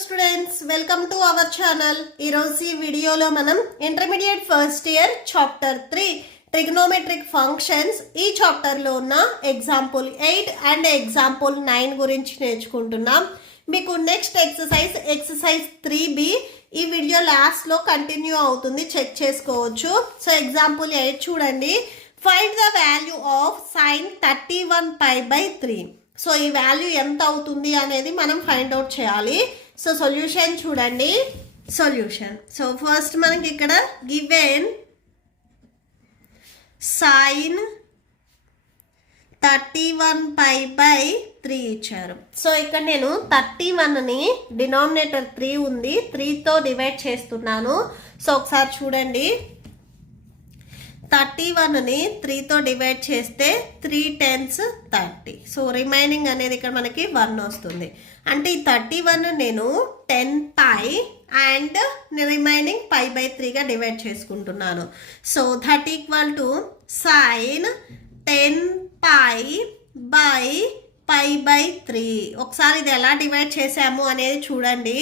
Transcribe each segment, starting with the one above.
Students, welcome to our channel. ఈరోజు ఈ వీడియోలో మనం intermediate first year chapter 3 trigonometric functions ఈ చాప్టర్లో ఉన్న ఎగ్జాంపుల్ 8 అండ్ ఎగ్జాంపుల్ 9 గురించి నేర్చుకుంటున్నాం. మీకు నెక్స్ట్ ఎక్సర్సైజ్ 3B ఈ వీడియో లాస్ట్లో కంటిన్యూ అవుతుంది, చెక్ చేసుకోవచ్చు. సో ఎగ్జాంపుల్ 8 చూడండి. Find the value of sin 31π/3. So ఈ వాల్యూ ఎంత అవుతుంది అనేది మనం ఫైండ్ అవుట్ చేయాలి. సో సొల్యూషన్ చూడండి. సొల్యూషన్, సో ఫస్ట్ మనకి ఇక్కడ గివెన్ sin 31π/3 ఇచ్చారు. సో ఇక్కడ నేను 31ని డినామినేటర్ 3 ఉంది, 3తో డివైడ్ చేస్తున్నాను. సో ఒకసారి చూడండి, 31ని 3తో డివైడ్ చేస్తే 3 10s 30. సో రిమైనింగ్ అనేది ఇక్కడ మనకి 1 వస్తుంది. అంటే ఈ 31 నేను 10π అండ్ రిమైనింగ్ π/3గా డివైడ్ చేసుకుంటున్నాను. So that equal to sin 10π/π/3. ఒకసారి ఇది ఎలా డివైడ్ చేసాము అనేది చూడండి.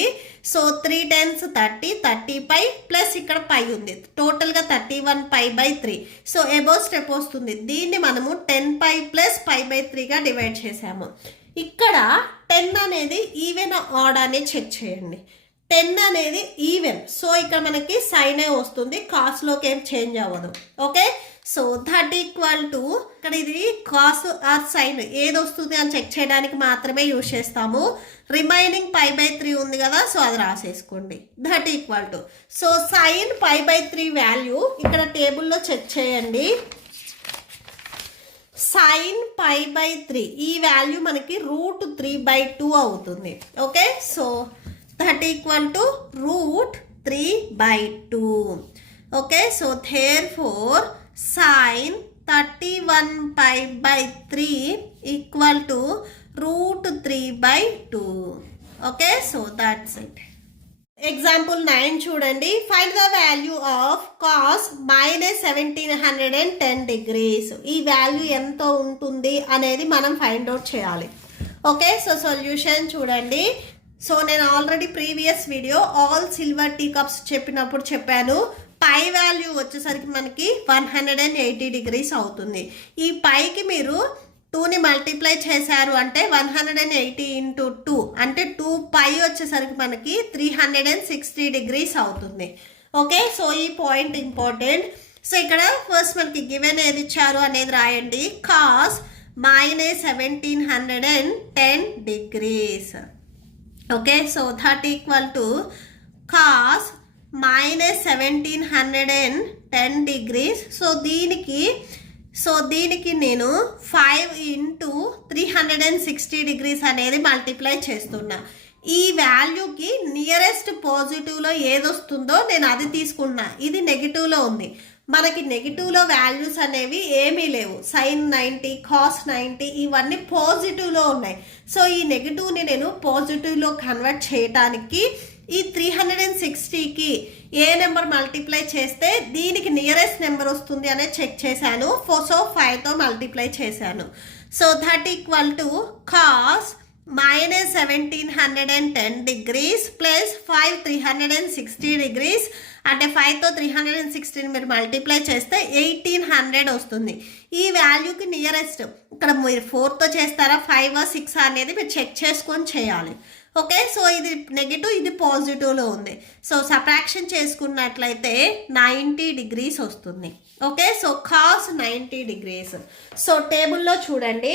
సో 3 10s 30, 30π ప్లస్ ఇక్కడ పై ఉంది, టోటల్గా 31π/3. సో ఎబో స్టెప్ వస్తుంది. దీన్ని మనము 10π ప్లస్ π/3గా డివైడ్ చేసాము. ఇక్కడ 10 అనేది ఈవెన్ ఆడ్ అని చెక్ చేయండి. 10 అనేది ఈవెన్, సో ఇక్కడ మనకి సైన్ వస్తుంది, కాస్లోకి ఏం చేంజ్ అవ్వదు. Okay, so that equal to ఇక్కడ ఇది కాస్ ఆర్ సైన్ ఏది వస్తుంది అని చెక్ చేయడానికి మాత్రమే యూజ్ చేస్తాము. రిమైనింగ్ π/3 ఉంది కదా, సో అది రాసేసుకోండి. That equal to, so sine π/3 value ఇక్కడ టేబుల్లో చెక్ చేయండి. సైన్ π/3 ఈ వాల్యూ మనకి √3/2 అవుతుంది. Okay, so that equal to √3/2. Okay, so therefore sin 31π/3 equal to √3/2. Okay, so that's it. Example 9 చూడండి. Find the value of cos -1710 degrees. ఈ value ఎంత ఉంటుంది అనేది మనం ఫైండ్ అవుట్ చేయాలి. ఓకే, సో సొల్యూషన్ చూడండి. సో నేను already previous video all silver tea cups చెప్పినప్పుడు చెప్పాను, పై వాల్యూ వచ్చేసరికి మనకి 180 degrees అవుతుంది. ఈ పైకి మీరు 2ని మల్టిప్లై చేశారు అంటే 180 × 2 అంటే 2π వచ్చేసరికి మనకి 360 degrees అవుతుంది. ఓకే, సో ఈ పాయింట్ ఇంపార్టెంట్. సో ఇక్కడ ఫస్ట్ మనకి గివెన్ ఏది ఇచ్చారు అనేది రాయండి. cos -1710 degrees. Okay, so that equal to cos -1710 degrees. So దీనికి నేను 5 × 360 degrees అనేది మల్టిప్లై చేస్తున్నా. ఈ వాల్యూకి నియరెస్ట్ పాజిటివ్లో ఏది వస్తుందో నేను అది తీసుకున్నా. ఇది నెగిటివ్లో ఉంది, మనకి నెగిటివ్లో వాల్యూస్ అనేవి ఏమీ లేవు. sin 90, cos 90 ఇవన్నీ పాజిటివ్లో ఉన్నాయి. సో ఈ నెగిటివ్ని నేను పాజిటివ్లో కన్వర్ట్ చేయడానికి ఈ 360కి ఏ నెంబర్ మల్టిప్లై చేస్తే దీనికి నియరెస్ట్ నెంబర్ వస్తుంది అనేది చెక్ చేశాను. సో 5తో మల్టిప్లై చేశాను. So that equal to cos -1710 degrees plus 5 360 degrees అంటే 5తో 360 మీరు మల్టిప్లై చేస్తే 1800 వస్తుంది. ఈ వాల్యూకి నియరెస్ట్ ఇక్కడ మీరు 4తో చేస్తారా 5 6 అనేది మీరు చెక్ చేసుకొని చేయాలి. ఓకే, సో ఇది నెగిటివ్, ఇది పాజిటివ్లో ఉంది. సో సబ్ట్రాక్షన్ చేసుకున్నట్లయితే 90 degrees వస్తుంది. Okay, so cos 90 degrees. So టేబుల్లో చూడండి,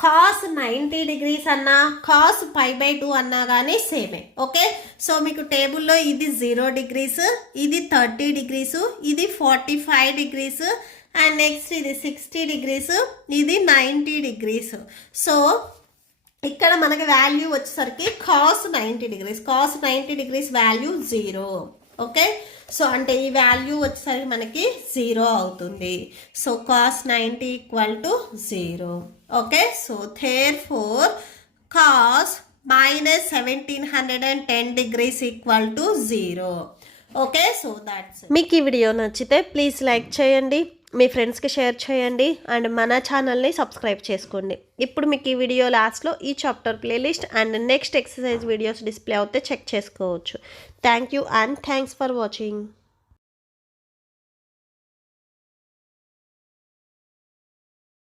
cos 90 degrees అన్నా cos π/2 అన్నా కానీ సేమే. ఓకే, సో మీకు టేబుల్లో ఇది 0 degrees, ఇది 30 degrees, ఇది 45 degrees అండ్ నెక్స్ట్ ఇది 60 degrees, ఇది 90 degrees. సో ఇక్కడ మనకి వాల్యూ వచ్చేసరికి cos 90 degrees. cos 90 degrees value 0. Okay, so అంటే ఈ వాల్యూ వచ్చేసరికి మనకి 0 అవుతుంది. So cos 90 equal to 0. Okay, so therefore cos -1710 degrees equal to 0. Okay, so that's. మీకు ఈ వీడియో నచ్చితే ప్లీజ్ లైక్ చేయండి మీ ఫ్రెండ్స్కి షేర్ చేయండి అండ్ మన ఛానల్ని సబ్స్క్రైబ్ చేసుకోండి. ఇప్పుడు మీకు ఈ వీడియో లాస్ట్లో ఈ chapter playlist and next exercise videos display అవుతే చెక్ చేసుకోవచ్చు. Thank you and thanks for watching.